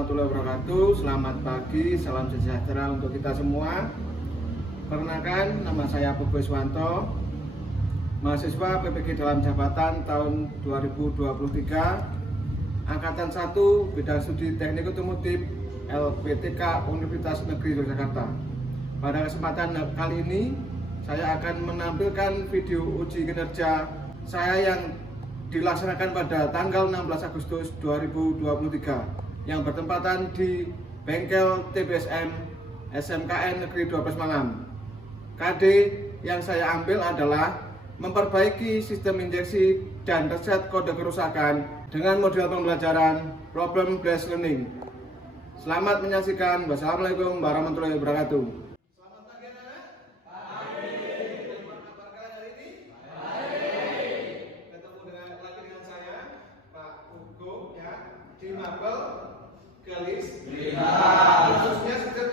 warahmatullahi wabarakatuh. Selamat pagi, salam sejahtera untuk kita semua. Perkenalkan, nama saya Bobo Iswanto, mahasiswa PPG dalam jabatan tahun 2023, Angkatan 1, bidang studi teknik otomotif LPTK Universitas Negeri Yogyakarta. Pada kesempatan kali ini, saya akan menampilkan video uji kinerja saya yang dilaksanakan pada tanggal 16 Agustus 2023 yang bertempatan di bengkel TBSM SMKN Negeri 12 Malang. KD yang saya ambil adalah memperbaiki sistem injeksi dan reset kode kerusakan dengan modul pembelajaran problem based learning. Selamat menyaksikan. Wassalamualaikum warahmatullahi wabarakatuh. Di mapel gelis khususnya sistem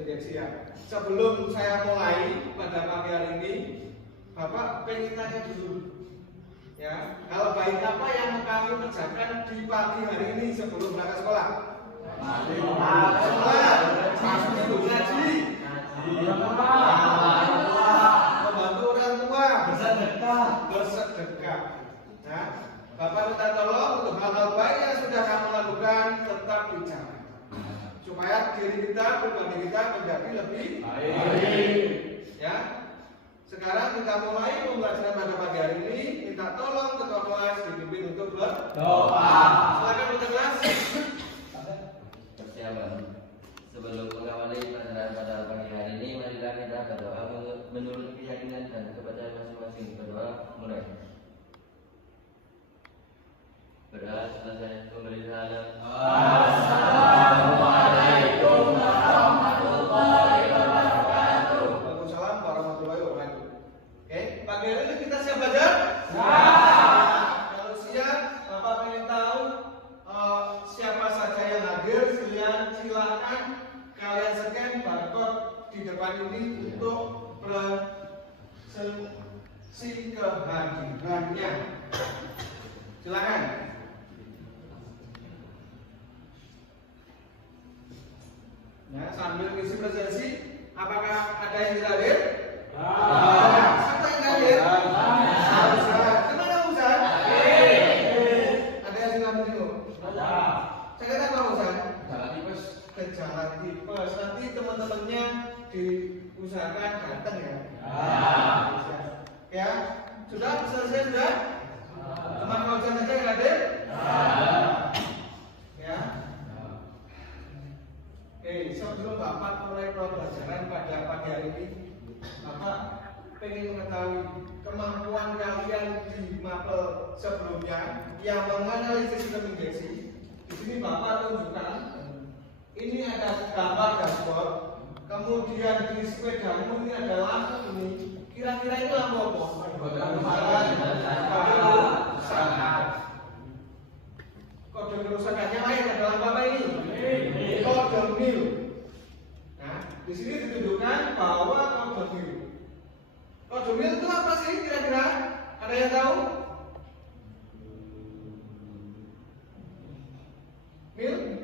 injeksi ya. Sebelum saya mulai pada pagi hari ini, Bapak pengen tanya dulu ya, hal baik apa yang kamu kerjakan di pagi hari ini sebelum berangkat sekolah? Sekolah masuk dulu ngaji, membantu orang tua, bersedekah. Nah, Bapak minta tolong untuk hal-hal baik yang sudah kamu lakukan tetap dijaga supaya diri kita, pribadi kita menjadi lebih baik. Ya. Sekarang kita mulai pembelajaran pada pagi hari ini. Minta tolong ketua kelas dipimpin untuk berdoa. Silakan ketua kelas. Persiapan. Sebelum mengawali pelajaran pada pagi hari ini, marilah kita berdoa menurut keyakinan dan kepercayaan masing-masing. Berdoa mulai. Berdoa selesai memberi salam. Assalamualaikum warahmatullahi wabarakatuh. Waalaikumsalam warahmatullahi wabarakatuh. Oke, pagi hari ini kita siap belajar? Kalau siap, Bapak ingin tahu siapa saja yang hadir. Silakan kalian scan barcode di depan ini untuk presentasi kehadirannya. Silakan. Ya, sambil mengisi presentasi, apakah ada yang tidak hadir? Siapa yang hadir? Kemana Ustaz? Ada yang sudah hadir? Saya kata apa Ustaz? Jalan tipes. Ke jalan tipes. Nanti teman-temannya diusahakan datang ya. Ya, sudah selesai sudah? Teman Fauzan saja yang hadir? Ya. Oke, sebelum Bapak mulai pelajaran pada pagi hari ini, Bapak pengen mengetahui kemampuan kalian di mapel sebelumnya yang menganalisis sistem injeksi. Di sini Bapak tunjukkan, ini ada gambar dashboard, kemudian di sepedamu ini ada lampu ini. Kira-kira ini lampu apa? Kode kerusakannya lain ada lampu apa ini? Kode mil. Nah, di sini ditunjukkan bahwa kode mil. Kode mil itu apa sih kira-kira? Ada yang tahu? Mil?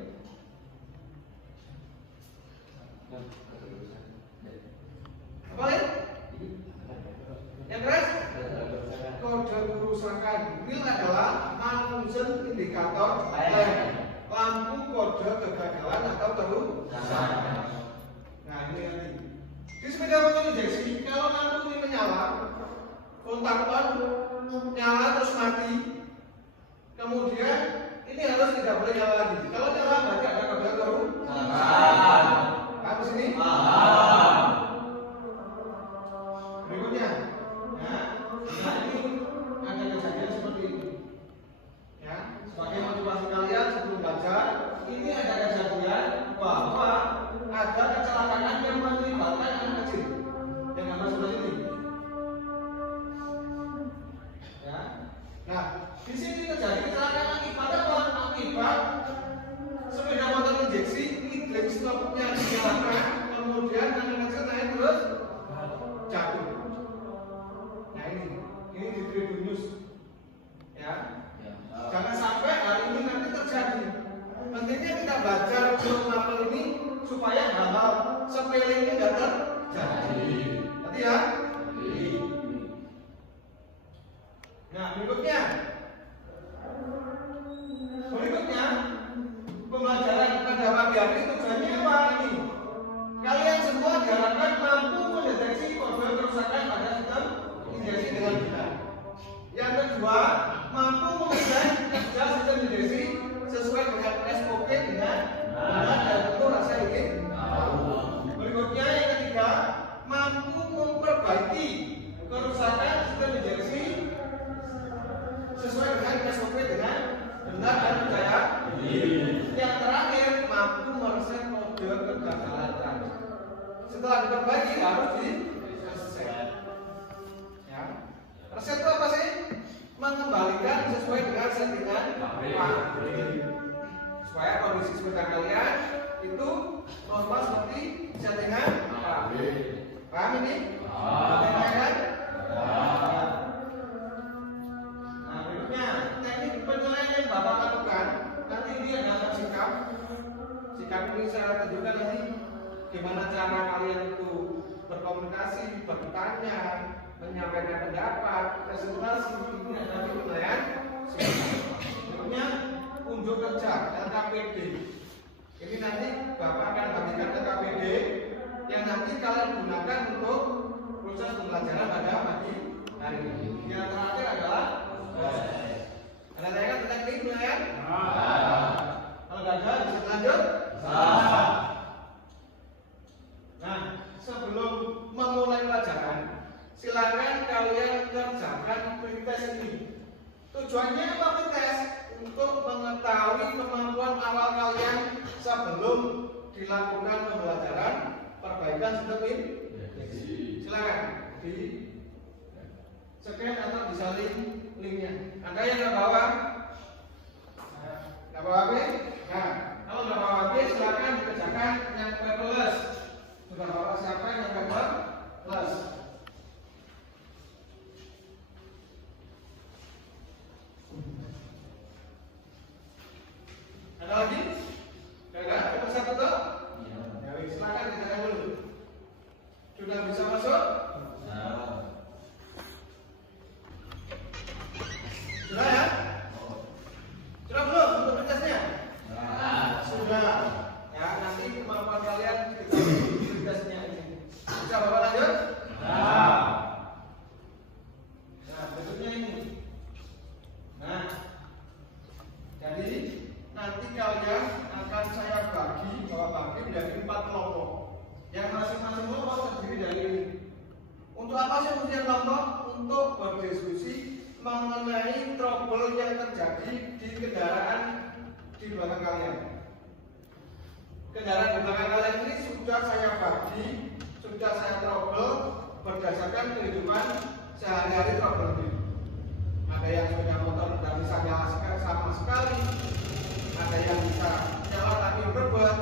Apa lain? Yang keras? Kode kerusakan. Mil adalah malfunction indikator lampu kode kegagalan atau kerusakan. Nah ini nanti di sepeda motor injeksi, kalau lampu ini menyala, kontak on nyala terus mati, kemudian ini harus tidak boleh nyala lagi. Kalau nyala berarti ada kode kerusakan. Habis ini berikutnya, nah ini ada kejadian seperti ini. Ya, sebagai motivasi kalian sebelum belajar, ini ada kejadian bahwa ada kecelakaan yang melibatkan anak kecil. Yang gambar seperti ini. Ya. Nah, di sini terjadi kecelakaan akibat apa? Akibat sepeda motor injeksi idling stopnya dinyalakan, kemudian anak kecil naik terus jatuh. Nah ini di Tribun News. Ya. Jangan sampai hal ini nanti terjadi. diperbaiki harus direset. Ya. Reset itu apa sih? Mengembalikan sesuai dengan settingan pabrik supaya kondisi sepeda kalian itu normal seperti settingan pabrik. Paham ini? Kan? Nah, berikutnya teknik penilaian yang Bapak lakukan nanti dia dapat sikap ini saya tunjukkan nanti gimana cara kalian itu berkomunikasi, bertanya, menyampaikan pendapat, presentasi, ini nanti penilaian. Berikutnya unjuk kerja LKPD. Ini nanti Bapak akan bagikan LKPD yang nanti kalian gunakan untuk proses pembelajaran pada pagi hari ini. Yang terakhir adalah ada tanyakan tentang ini penilaian? Kalau nggak ada, bisa lanjut? Nah, sebelum memulai pelajaran, silakan kalian kerjakan pretest ini. Tujuannya apa pretest? Untuk mengetahui kemampuan awal kalian sebelum dilakukan pembelajaran perbaikan sistem ini. Silakan di scan atau disalin linknya. Ada yang nggak bawa? Nggak bawa HP? Nah, kalau nggak bawa HP silakan dikerjakan yang paperless. Sudah bawa siapa yang paperless? Ada lagi? Ada? Nomor satu tuh? Ya, silakan dikerjakan dulu. Sudah bisa masuk? Sudah ya? Sudah belum untuk pretestnya? Sudah. Ya, nanti kemampuan kalian kita uji pretestnya ini. Bisa Bapak lanjut? Nah, berikutnya ini. Nah, jadi nanti kalian akan saya bagi menjadi 4 kelompok. Yang masing-masing kelompok terdiri dari ini. Untuk apa sih kemudian kelompok? Untuk berdiskusi mengenai trouble yang terjadi di kendaraan di belakang kalian. Kendaraan di belakang kalian ini sudah saya bagi, sudah saya trouble berdasarkan kehidupan sehari-hari trouble ini. Ada yang sepeda motor tidak bisa nyala sama sekali, ada yang bisa nyala tapi berbuat.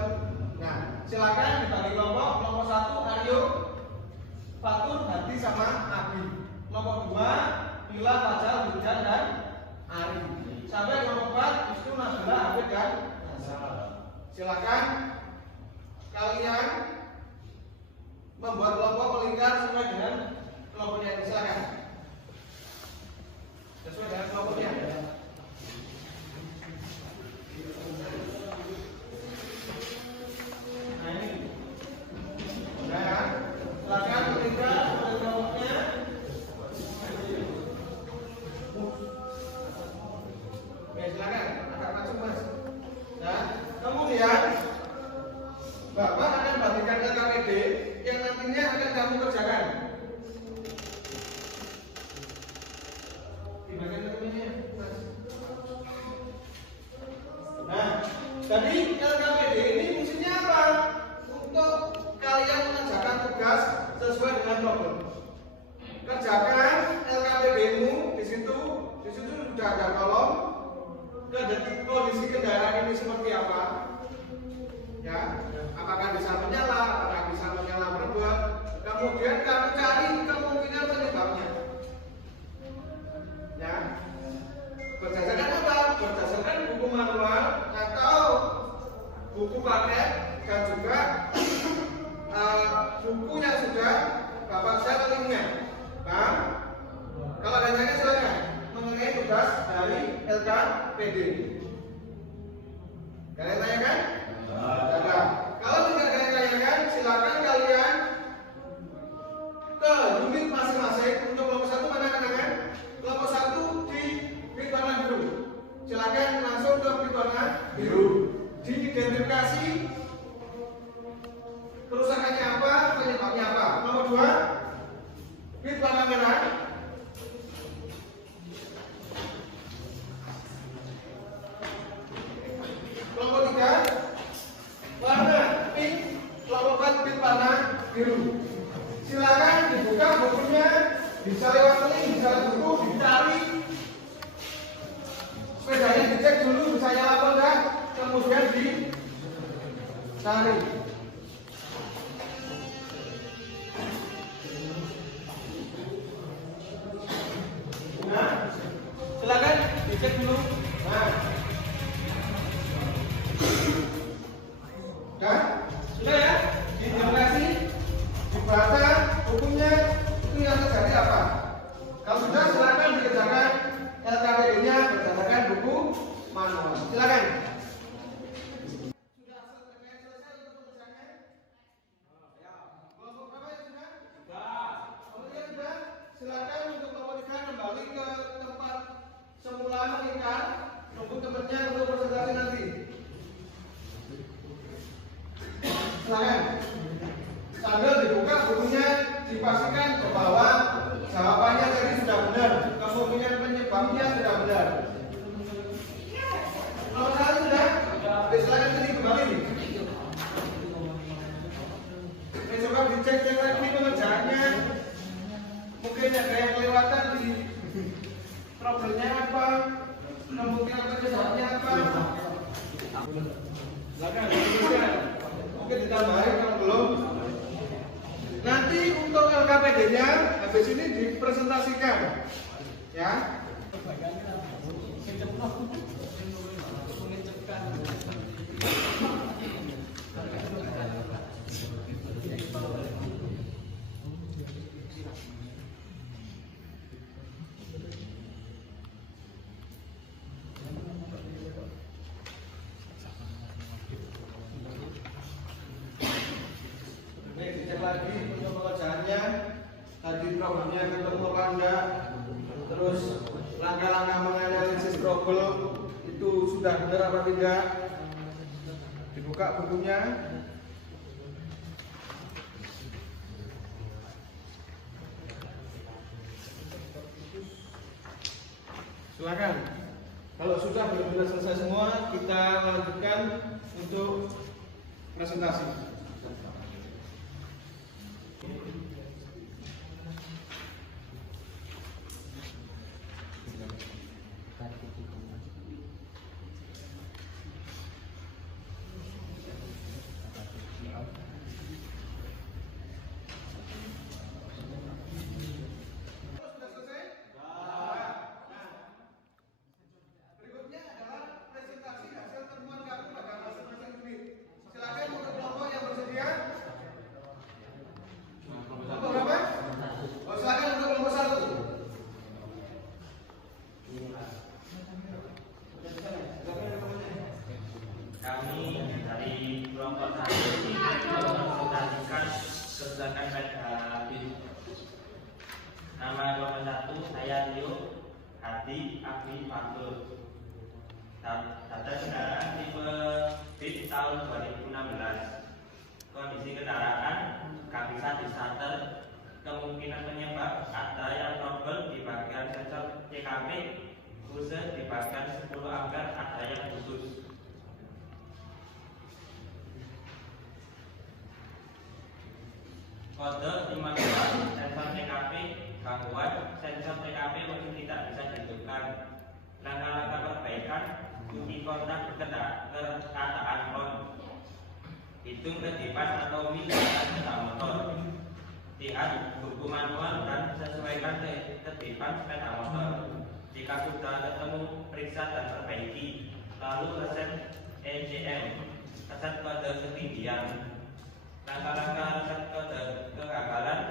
Nah, silakan dibagi kelompok. Kelompok 1 Aryo, Fatur, Hadi sama Abi. Kelompok 2 Bila, Fajar, Hujan dan Ari. Sampai kelompok 4 Wisnu, Nazila, Abid dan Nazar. Silakan kalian membuat kelompok melingkar sesuai dengan kelompoknya. Silakan sesuai dengan kelompoknya. Nah ini, nah, silakan melingkar sesuai kelompoknya. Oke, silakan agak masuk mas. Nah, kemudian Bapak akan bagikan LKPD yang nantinya akan kamu kerjakan. Dibagikan LKPD-nya, mas. Nah, jadi LKPD ini fungsinya apa? Untuk kalian mengerjakan tugas sesuai dengan problem. Kerjakan LKPD-mu di situ sudah ada kolom. Kondisi kendaraan ini seperti apa? Ya, apakah bisa menyala, apakah bisa menyala berbuat. Kemudian kamu cari kemungkinan penyebabnya. Ya, berdasarkan apa? Berdasarkan buku manual atau buku paket dan juga buku yang sudah Bapak share linknya. Paham? Kalau ada tanya silakan mengenai tugas dari LKPD. Kalian tanyakan? Ada. Kalau tidak kalian tanyakan, silakan kalian ke unit masing-masing. Untuk kelompok 1 mana kan? Kelompok 1 di bit warna biru. Silakan langsung ke bit warna biru. Diidentifikasi kerusakannya apa, penyebabnya apa. Nomor 2 bit warna merah. bisa lewat link, bisa lewat buku, dicari. Sepedanya dicek dulu, bisa nyala apa enggak, kemudian dicari. Nah, silakan dicek dulu. Nah, kan? Sudah ya? Dijelaskan, dibaca bukunya itu yang terjadi apa? Kalau sudah silakan dikerjakan LKPD-nya berdasarkan buku manual. Silakan. Sudah selesai untuk pekerjaannya? Ya. Kelompok berapa ya sudah? Sudah. Kalau ya sudah, silakan untuk kelompok kembali ke tempat semula mengikat. Tunggu temannya untuk presentasi nanti. Silakan. Sambil dibuka bukunya, dipastikan bahwa jawabannya tadi sudah benar, kemungkinan penyebabnya sudah benar. Kalau kalian sudah, silakan sini kembali nih. Coba dicek-cek lagi pengerjaannya. Mungkin ada yang kelewatan di problemnya apa, kemungkinan penyebabnya apa. Silakan, mungkin ditambahin kalau belum. Nanti untuk LKPD-nya habis ini dipresentasikan, ya. Lagi untuk pekerjaannya tadi problemnya ketemu apa enggak, terus langkah-langkah menganalisis problem itu sudah benar apa tidak, dibuka bukunya. Silakan. Kalau sudah benar-benar selesai semua, kita lanjutkan untuk presentasi. Nama kelompok 1 saya Tio Hadi Agni Pantul. Data kendaraan tipe BIT tahun 2016. Kondisi kendaraan gak bisa distarter. Kemungkinan penyebab ada yang trouble di bagian sensor TKP, khusus di bagian 10 ampere ada yang putus. Kode 52 sensor TKP gangguan, sensor TKP masih tidak bisa dihidupkan. Langkah-langkah perbaikan, kunci kontak keadaan on, hitung kedipan atau mil sepeda motor, lihat buku manual dan sesuaikan kedipan sepeda motor. Jika sudah ketemu, periksa dan perbaiki. Lalu reset ECM, reset kode ketinggian. Langkah-langkah reset kode kegagalan: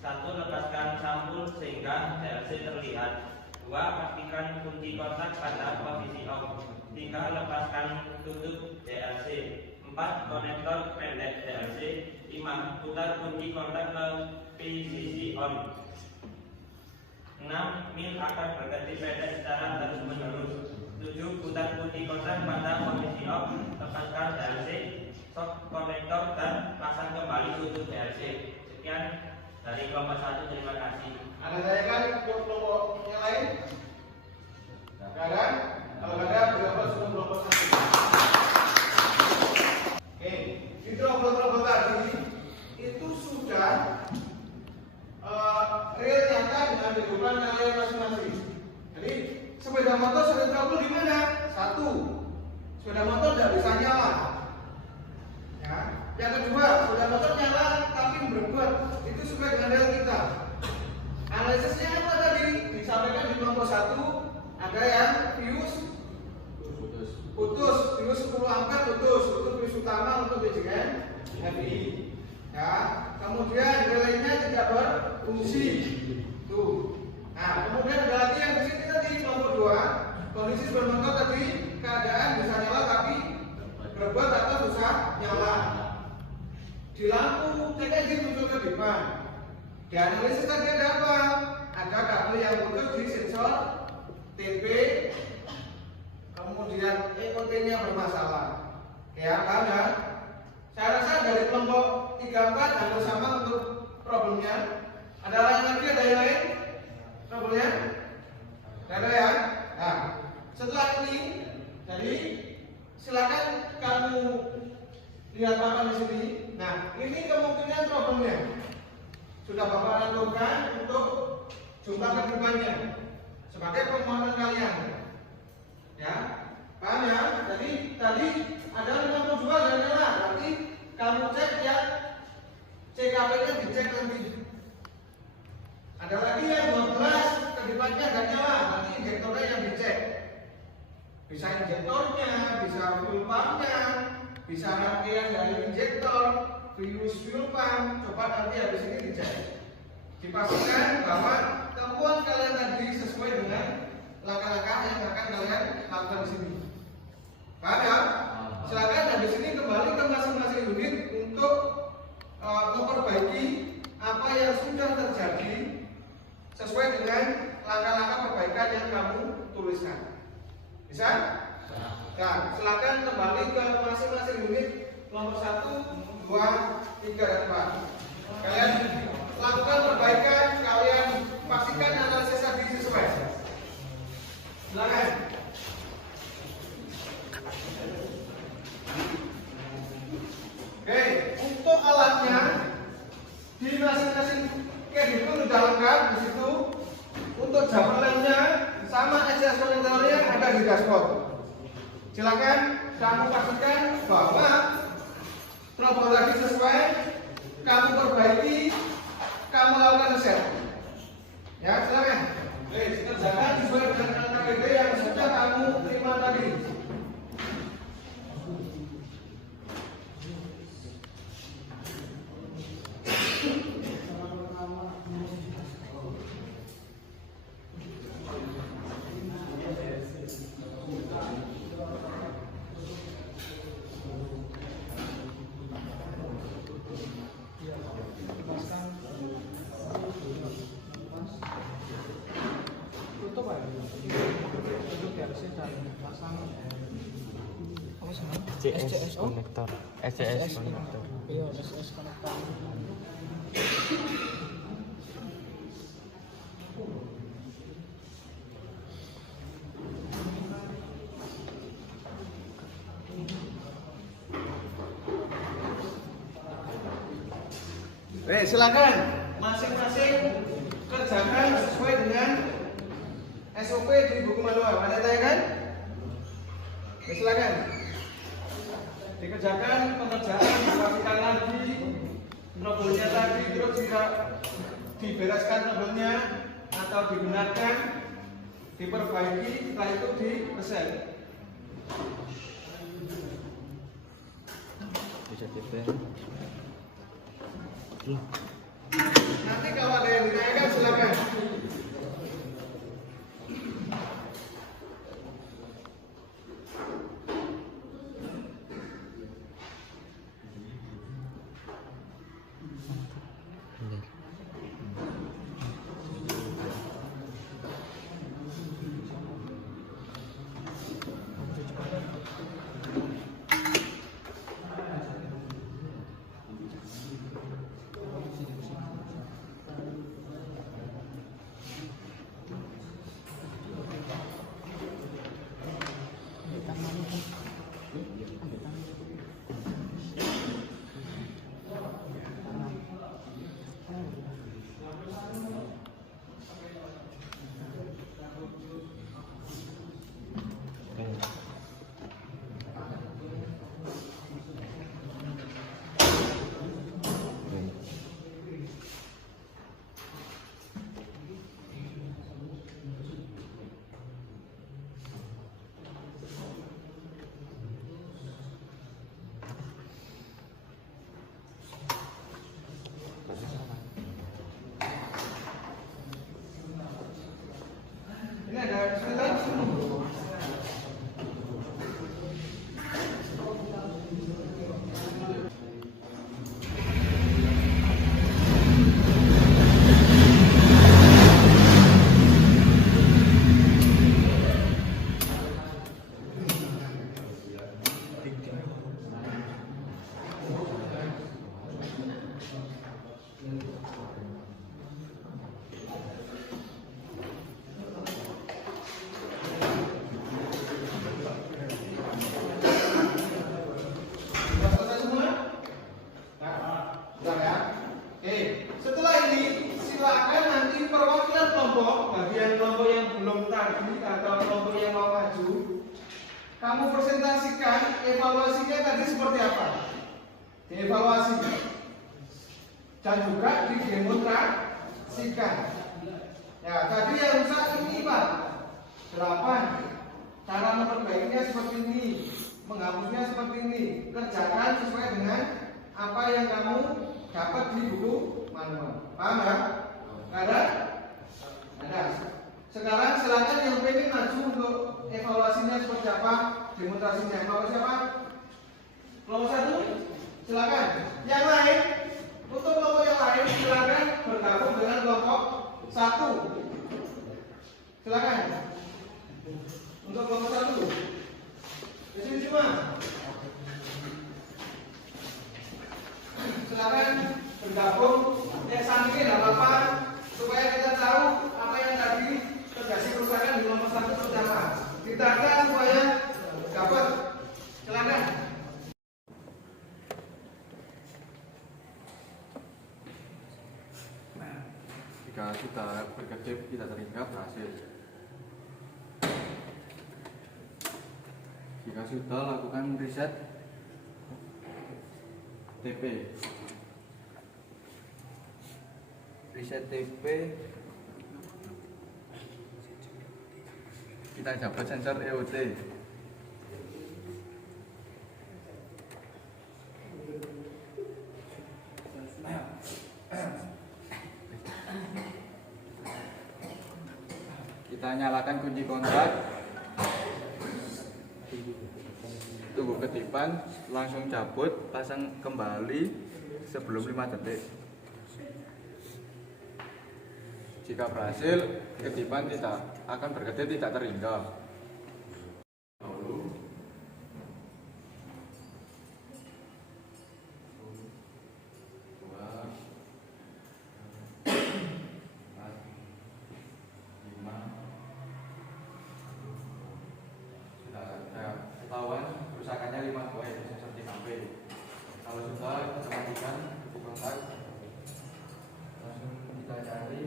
1. Lepaskan sampul sehingga DLC terlihat. 2. Pastikan kunci kontak pada posisi on. 3. Lepaskan tutup DLC. 4. Konektor pendek DLC. 5. Putar kunci kontak ke posisi on. 6. Mil akan berganti pendek secara terus menerus. 7. Putar kunci kontak pada posisi on. Lepaskan DLC, sok konektor dan pasang kembali tutup DLC. Sekian dari kelompok 1, terima kasih. Ada saya kan untuk kelompok yang lain? Gak ada? Kalau gak ada, berapa sebelum kelompok 1? Oke, di kelompok tadi itu sudah real nyata kehidupan kalian masing-masing. Jadi sepeda motor sering trouble di mana? Satu, sepeda motor tidak bisa nyala. Ya. Yang kedua, sepeda motor nyala tapi berbuat itu sesuai dengan rel kita. Analisisnya apa tadi? Disampaikan di kelompok 1 ada yang fuse putus, fuse 10 ampere putus, itu fuse utama untuk BJN HPI. Ya, kemudian relaynya tidak berfungsi. Tuh. Nah, kemudian ada lagi yang di sini tadi kelompok 2, kondisi sepeda motor tadi keadaan bisa nyala tapi berbuat atau bisa nyala. Di lampu cek engine muncul kedipan. Di analisis tadi ada apa? Ada kabel yang putus di sensor TP, kemudian EOT-nya bermasalah. Ya, paham ya? Saya rasa dari kelompok 3-4 hampir sama untuk problemnya. Ada yang lagi, ada yang lain? Problemnya? Ada ya? Nah, setelah ini, jadi silakan kamu lihat papan di sini. Nah, ini kemungkinan problemnya sudah Bapak tentukan untuk jumlah kehidupannya sebagai permohonan kalian. Ya, paham ya? Jadi tadi ada 52 dan nyala. Berarti kamu cek ya, CKP-nya dicek nanti. Ada lagi yang 12 kehidupannya dan nyala. Berarti injektornya yang dicek. Bisa injektornya, bisa fuel pumpnya, bisa rangkaian dari injektor, fuel pump. Coba nanti habis ini dicek. Dipastikan bahwa kemampuan kalian tadi sesuai dengan langkah-langkah yang akan kalian lakukan di sini. Paham ya? Silakan habis ini kembali ke masing-masing unit untuk memperbaiki apa yang sudah terjadi sesuai dengan langkah-langkah perbaikan yang kamu tuliskan. Bisa? Nah, silakan kembali ke masing-masing unit nomor 1, 2, 3, dan 4. Kalian lakukan perbaikan, kalian pastikan analisis tadi sesuai. Silakan. Oke, untuk alatnya di masing-masing kabel sudah lengkap di situ. Untuk jumper lamp-nya sama access connector-nya ada di dashboard. Silakan kamu pastikan bahwa trouble tadi sesuai, kamu perbaiki, kamu lakukan reset. Ya, silakan. Kerjakan sesuai dengan KTP yang sudah kamu terima tadi. SCS konektor. SCS konektor. Iya, SCS konektor. Silakan masing-masing kerjakan sesuai dengan SOP di buku manual. Ada tanya kan? Silakan dikerjakan pengerjaan, dipastikan lagi trouble-nya tadi, terus jika dibereskan trouble-nya atau dibenarkan, diperbaiki, setelah itu di-reset. Bisa tipe. Nanti kalau ada yang ditanyakan silakan. Kesulitan? Selesai semua? Sudah ya? Oke, setelah ini silakan nanti perwakilan kelompok, bagian kelompok yang belum tadi atau kelompok yang mau maju, kamu presentasikan evaluasinya tadi seperti apa? Dievaluasi dan juga didemonstrasikan. Ya, tadi yang rusak ini Pak 8. Cara memperbaikinya seperti ini, menghapusnya seperti ini. Kerjakan sesuai dengan apa yang kamu dapat di buku manual. Paham ya? Ada? Ada. Sekarang silakan yang pengen maju untuk evaluasinya seperti apa, demonstrasinya. Evaluasi apa? Kelompok 1, silakan. Yang lain, untuk kelompok yang lain silakan bergabung dengan kelompok 1. Silakan. Untuk kelompok 1. Di sini semua. Silakan bergabung. Sampingin apa-apa supaya kita tahu apa yang tadi terjadi kerusakan di kelompok 1 seperti apa. Kita akan supaya dapat. Silakan. Jika kita berkedip tidak terhingga berhasil. Jika sudah lakukan riset TP. Riset TP kita dapat sensor EOT. Kita nyalakan kunci kontak, tunggu ketipan, langsung cabut, pasang kembali sebelum 5 detik. Jika berhasil, ketipan tidak akan berkedip, tidak terhingga. Ketahuan kerusakannya 52 yaitu sensor TKP. Kalau sudah kita matikan kunci kontak, langsung kita cari.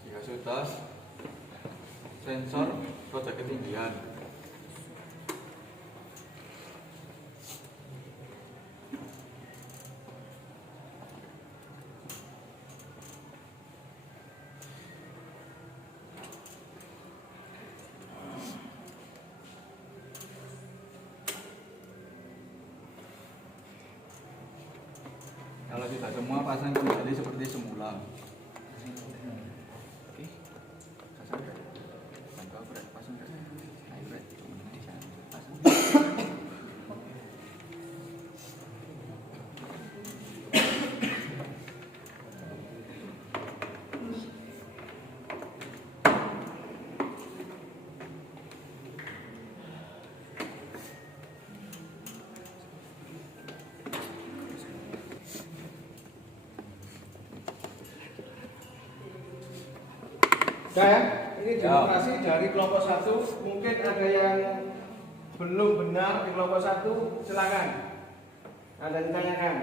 Jika sudah, sensor roda ketinggian. Kalau tidak semua, pasang kembali seperti semula. Oke, pasang ya. Bangka berat, pasang ya. Ayo berat, di sana pasang. Dan ini demonstrasi dari kelompok 1. Mungkin ada yang belum benar di kelompok 1, silakan. Ada yang ditanyakan.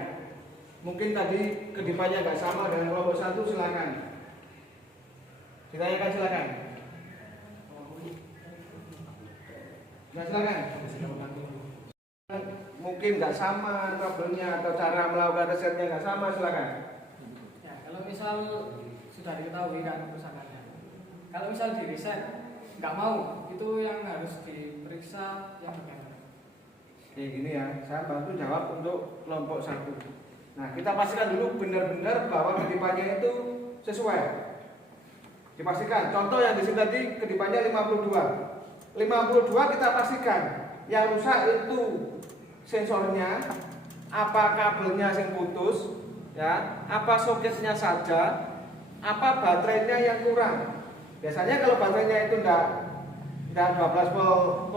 Mungkin tadi kedipannya nggak sama dengan kelompok 1, silakan. Ditanyakan silakan. Nah, silakan. Mungkin nggak sama problemnya atau cara melakukan risetnya nggak sama, silakan. Ya, kalau misal sudah diketahui kan kerusakannya. Kalau misal di riset nggak mau, itu yang harus diperiksa yang bagaimana? Gini ya, saya bantu jawab untuk kelompok 1. Nah, kita pastikan dulu benar-benar bahwa kedipannya itu sesuai. Dipastikan. Contoh yang di sini tadi kedipannya 52. 52 kita pastikan yang rusak itu sensornya, apa kabelnya yang putus, ya, apa soketnya saja, apa baterainya yang kurang. Biasanya kalau baterainya itu enggak 12,4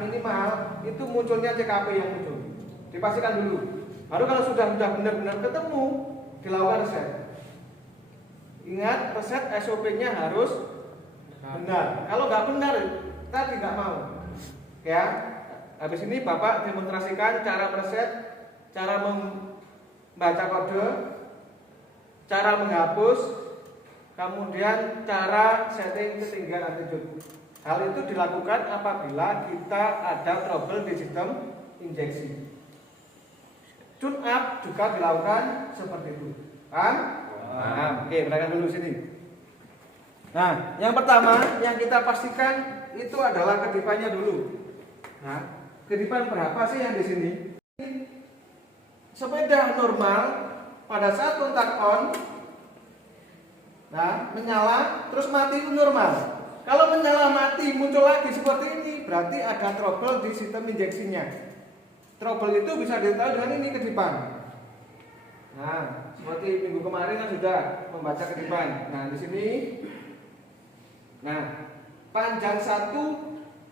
minimal, itu munculnya CKP yang muncul. Dipastikan dulu. Baru kalau sudah benar-benar ketemu, dilakukan reset. Ingat, reset SOP-nya harus benar. Kalau nggak benar, kita tidak mau. Ya, habis ini Bapak demonstrasikan cara mereset, cara membaca kode, cara menghapus, kemudian cara setting ketinggian altitude. Hal itu dilakukan apabila kita ada trouble di sistem injeksi. Tune up juga dilakukan seperti itu. Paham? Paham. Oke, perhatikan dulu sini. Nah, yang pertama yang kita pastikan itu adalah kedipannya dulu. Nah, kedipan berapa sih yang di sini? Sepeda normal pada saat kontak on, nah menyala terus mati itu normal. Kalau menyala mati muncul lagi seperti ini, berarti ada trouble di sistem injeksinya. Trouble itu bisa diketahui dengan ini kedipan. Nah, seperti minggu kemarin kan sudah membaca kedipan. Nah, di sini, nah panjang 1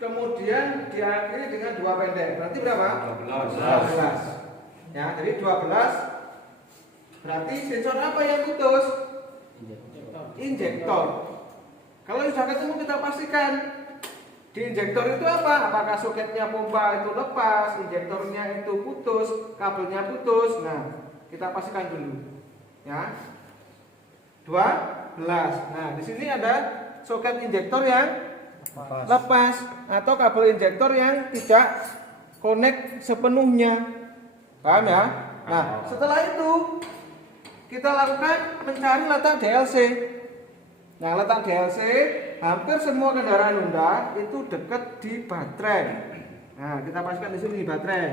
kemudian diakhiri dengan 2 pendek. Berarti berapa? 12. Ya, jadi 12. Berarti sensor apa yang putus? Injektor. Kalau sudah ketemu kita pastikan di injektor itu apa? Apakah soketnya pompa itu lepas, injektornya itu putus, kabelnya putus. Nah, kita pastikan dulu. Ya. 12. Nah, di sini ada soket injektor yang lepas atau kabel injektor yang tidak connect sepenuhnya. Paham ya? Nah, setelah itu kita lakukan mencari letak DLC. Nah, letak DLC hampir semua kendaraan Honda itu dekat di baterai. Nah, kita pastikan di sini baterai.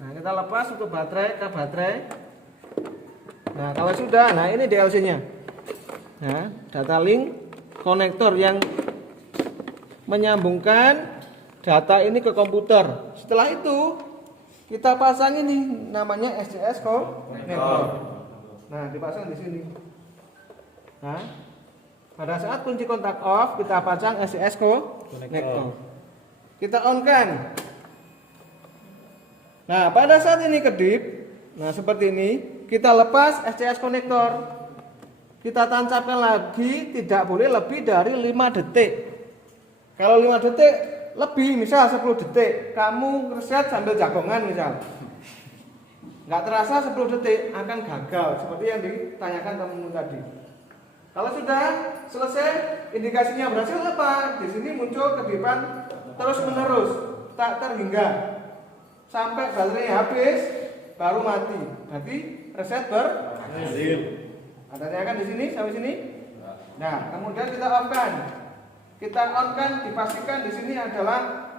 Nah, kita lepas untuk baterai ke baterai. Nah, kalau sudah, nah ini DLC-nya. Nah, data link konektor yang menyambungkan data ini ke komputer. Setelah itu kita pasang ini namanya SCS konektor. Nah, dipasang di sini. Nah, pada saat kunci kontak off kita pasang SCS konektor. Kita on kan. Nah, pada saat ini kedip, nah seperti ini, kita lepas SCS konektor. Kita tancapkan lagi, tidak boleh lebih dari 5 detik. Kalau 5 detik lebih, misal 10 detik, kamu reset sambil jagongan misal. Nggak terasa 10 detik akan gagal seperti yang ditanyakan teman-teman tadi. Kalau sudah selesai, indikasinya berhasil apa? Di sini muncul kedipan terus menerus, tak terhingga sampai baterainya habis, baru mati. Berarti reset berhasil. Ada tanyakan di sini sampai sini? Nah, kemudian kita on kan. Kita on kan, dipastikan di sini adalah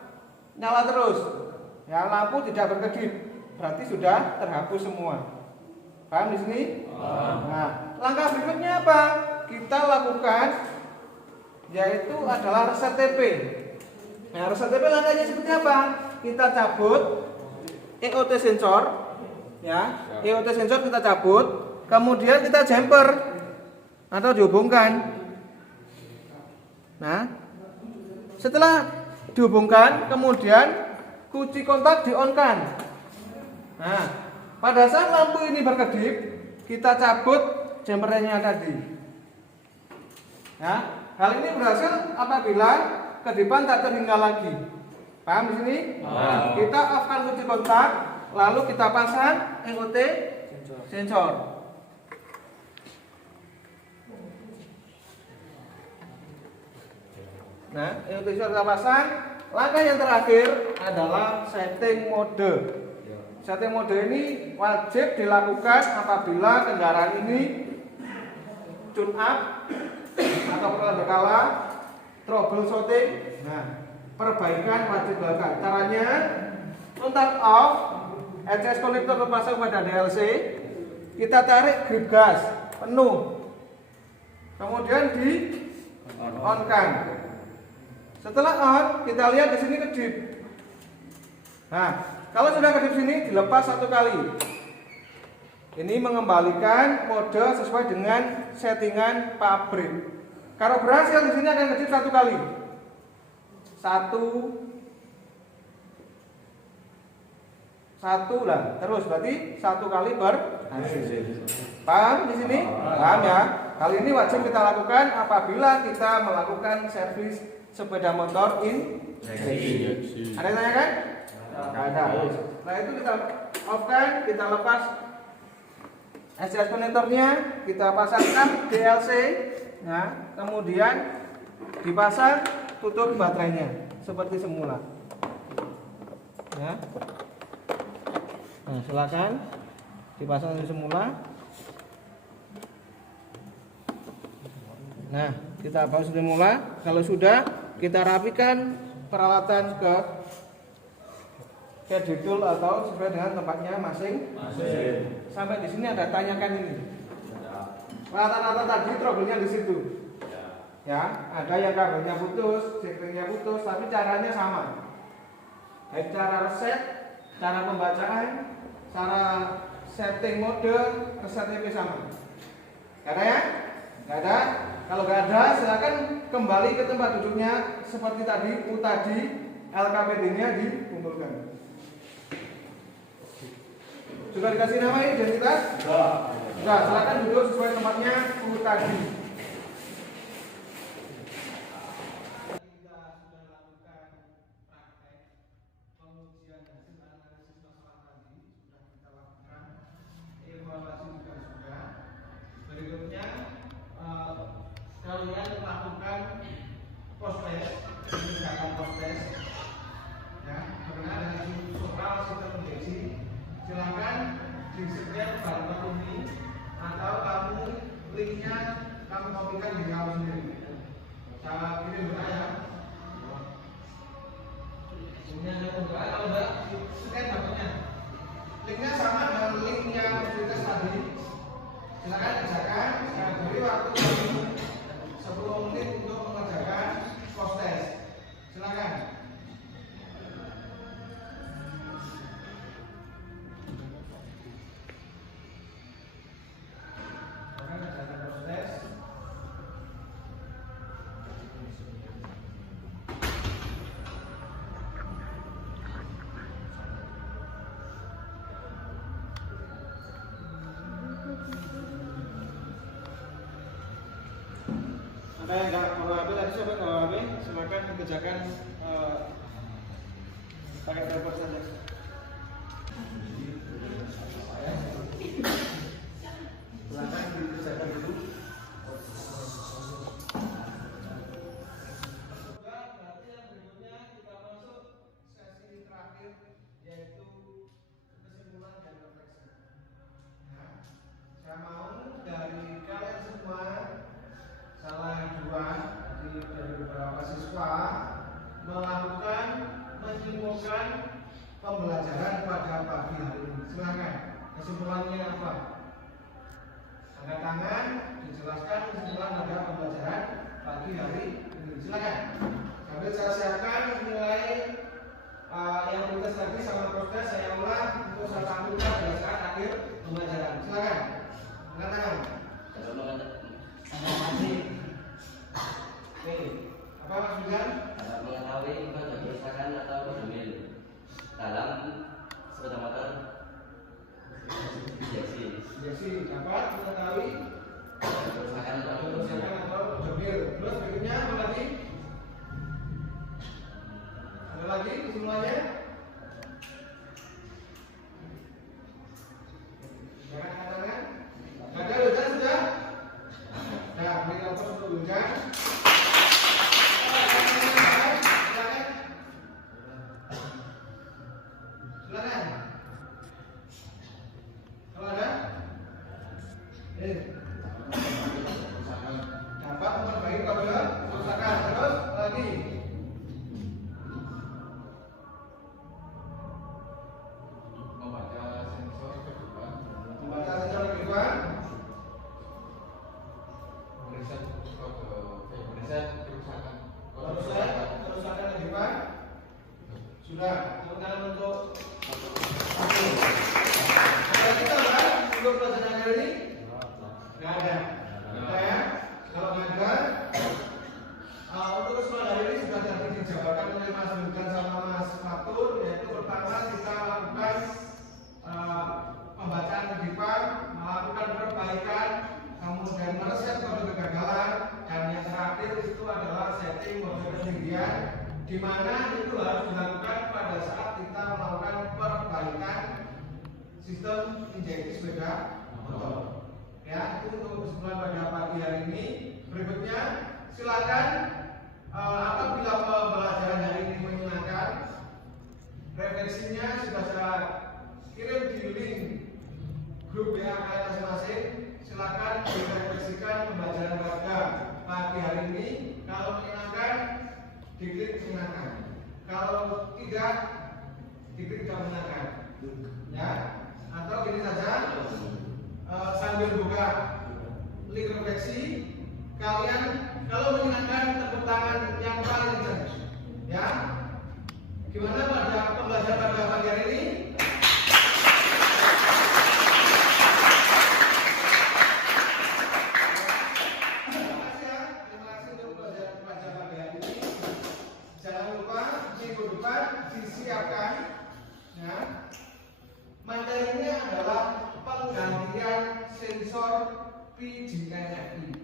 nyala terus. Ya, lampu tidak berkedip. Berarti sudah terhapus semua. Paham di sini? Nah, langkah berikutnya apa? Kita lakukan yaitu adalah reset TP. Nah, reset TP langkahnya seperti apa? Kita cabut EOT sensor, ya. EOT sensor kita cabut, kemudian kita jumper atau dihubungkan. Nah, setelah dihubungkan, kemudian kunci kontak di-on-kan. Nah, pada saat lampu ini berkedip, kita cabut jumpernya tadi. Ya, hal ini berhasil apabila kedipan tak terhingga lagi. Paham di sini? Kita off-kan kunci kontak, lalu kita pasang EOT sensor. Nah, EOT sensor kita pasang. Langkah yang terakhir adalah setting mode. Setting mode ini wajib dilakukan apabila kendaraan ini tune up atau berkala troubleshooting. Nah, perbaikan wajib dilakukan. Caranya Kontak off, HCS konektor terpasang pada DLC. Kita tarik grip gas penuh. Kemudian di on kan. Setelah on, kita lihat di sini kedip. Nah, kalau sudah kedip sini dilepas 1 kali. Ini mengembalikan mode sesuai dengan settingan pabrik. Kalau berhasil di sini akan kedip 1 kali. 1 lah, terus berarti 1 kali berhasil. Paham di sini? Paham ya? Kali ini wajib kita lakukan apabila kita melakukan servis sepeda motor injeksi. Ada yang tanya kan? Ada. Setelah itu kita off kan, kita lepas HCS konektornya, kita pasangkan DLC, ya, kemudian dipasang tutup baterainya seperti semula. Ya. Nah, silakan dipasang seperti semula. Nah, kita pasang seperti semula. Kalau sudah, kita rapikan peralatan ke didul atau sesuai dengan tempatnya masing-masing. Sampai di sini ada tanyakan ini. Rata-rata tadi trouble-nya di situ. Ya, ada yang kabelnya putus, settingnya putus, tapi caranya sama. Baik cara reset, cara pembacaan, cara setting mode, reset IP sama. Gak ada ya? Gak ada. Kalau gak ada, silakan kembali ke tempat duduknya seperti tadi. Tadi LKPD-nya dikumpulkan. Sudah dikasih nama identitas? Sudah. Silakan duduk sesuai tempatnya tadi. Kita sudah lakukan praktek pengujian hasil analisis masalah tadi, sudah kita lakukan evaluasi juga sudah. Berikutnya kalian lakukan post test, mengerjakan post test, ya, berkenaan dengan soal sistem injeksi. Silakan di-share pada ini atau kamu linknya kamu kopikan di kamu sendiri. Saya kirim juga ya. Linknya saya buka, kalau enggak scan dapatnya. Linknya sama dengan link yang dites tadi. Silakan kerjakan. Saya beri waktu 10 menit untuk mengerjakan post test. Silakan. Ada yang nggak bawa HP tadi, siapa nggak bawa HP? Silakan kerjakan pakai telepon saja. Silakan dikerjakan dulu. Berarti yang berikutnya kita masuk sesi terakhir, yaitu kesimpulan dan refleksi. Nah, saya mau dari kalian semua salah dua dari beberapa siswa melakukan menyimpulkan pembelajaran pada pagi hari ini. Silakan, kesimpulannya apa? Angkat tangan, dijelaskan kesimpulan pada pembelajaran pagi hari ini. Silakan. Sambil saya siapkan nilai yang tulis tadi sama proses saya ulang untuk saya tampilkan pada saat akhir pembelajaran. Silakan. Angkat tangan. Oke, apa maksudnya? Mengetahui kerusakan atau kejamil dalam sepeda motor injeksi dapat mengetahui kerusakan atau kejamil. Terus berikutnya apa lagi? Ada lagi kesimpulannya? Jangan katakan. Ada hujan sudah? Nah, beri contoh untuk hujan. Silakan. Kalau ada, dapat memperbaiki kode kerusakan. Terus lagi. hari ini? Nggak ada. Ya. Kalau nggak ada, untuk keseluruhan hari ini sudah tadi dijabarkan oleh Mas Wildan sama Mas Fatur, yaitu pertama kita lakukan pembacaan kehidupan, melakukan perbaikan, kemudian mereset kode kegagalan, dan yang terakhir itu adalah setting kode ketinggian, di mana itu harus dilakukan pada saat kita melakukan perbaikan sistem injeksi sepeda motor. Ya, itu untuk kesimpulan pada pagi hari ini. Berikutnya, silakan apabila pembelajaran hari ini menyenangkan, refleksinya sudah saya kirim di link grup WA kalian masing-masing. Silakan direfleksikan pembelajaran warga pagi hari ini. Kalau menyenangkan, diklik menyenangkan. Kalau tidak, diklik tidak menyenangkan. Ya, atau gini saja, sambil buka link refleksi, kalian kalau menyenangkan tepuk tangan yang paling kencang. Ya, gimana pada pembelajaran pada pagi hari ini? Disiapkan, ya. Materinya adalah penggantian sensor PJNFI.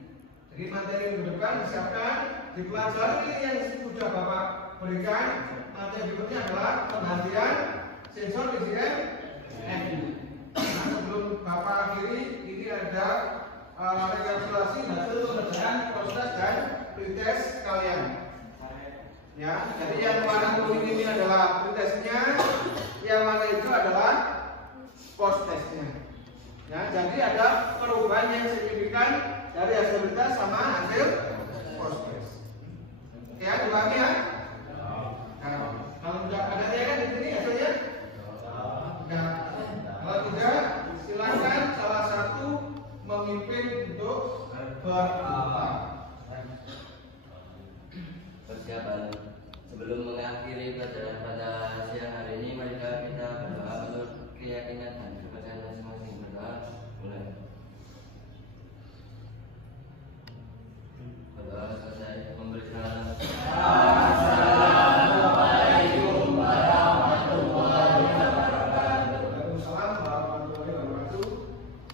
Jadi materi minggu depan disiapkan, dipelajari yang sudah Bapak berikan. Materi berikutnya adalah penggantian sensor PJNFI. Nah, sebelum Bapak akhiri, ini ada rekapitulasi hasil pengerjaan proses dan pretest kalian. Ya, jadi yang warna kuning ini adalah pretestnya, yang mana itu adalah post testnya. Ya, jadi ada perubahan yang signifikan dari hasil pretest sama hasil post test. Ya, dipahami ya? Nah, kalau tidak ada ya kan di sini hasilnya? Nah, kalau tidak, silakan salah satu memimpin untuk berapa. Persiapan sebelum mengakhiri pelajaran pada siang hari ini, mari kita berdoa menurut keyakinan dan kepercayaan masing-masing. Berdoa mulai. Berdoa selesai. Memberi salam. Assalamualaikum warahmatullahi wabarakatuh. Waalaikumsalam warahmatullahi wabarakatuh.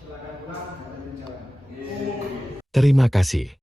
Silakan pulang dan jalan. Terima kasih.